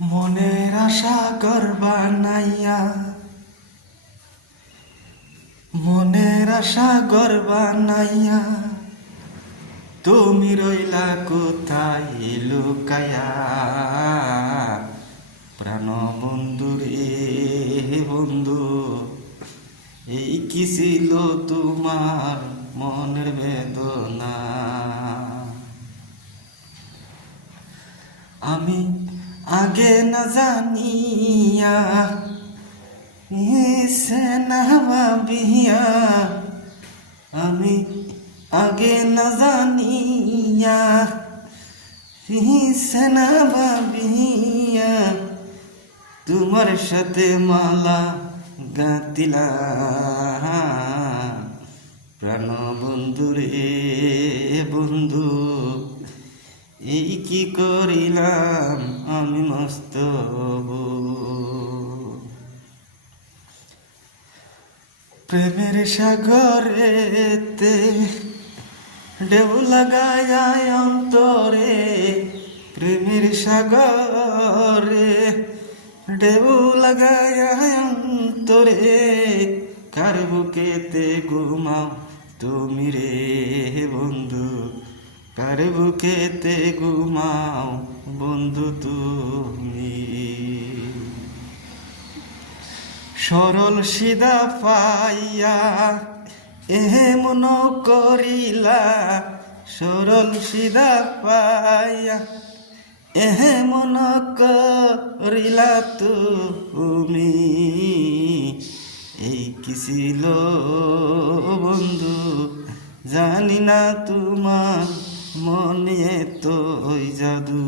মনের আশা করবা নাইয়া, মনের আশা করবা নাইয়া, তুমি রইলা কোথায় লুকায়া। প্রাণ বন্ধু রে বন্ধু, এই কি ছিল তোমার মনের বেদনা। আমি আগে না জানিয়া সে না ভাবিয়া, আমি আগে না জানিয়া সে না ভাবিয়া, তোমার সাথে মালা গাঁথিলাম। প্রাণ বন্ধু রে বন্ধু, এই কি করিলাম আমি মস্ত। প্রেমের সাগরেতে ঢেউ লাগায় অন্তরে, প্রেমের সাগরে ঢেউ লাগায় অন্তরে, কার বুকেতে ঘুমাও তুমি রে বন্ধু, কার বুকেতে ঘুমাও বন্ধু তুমি। সরল সিধা পাইয়া এমন করিলা, সরল সিধা পাইয়া এমন করিলা তুমি, এই কি ছিল বন্ধু জানি না তোমার মনে তো জাদু।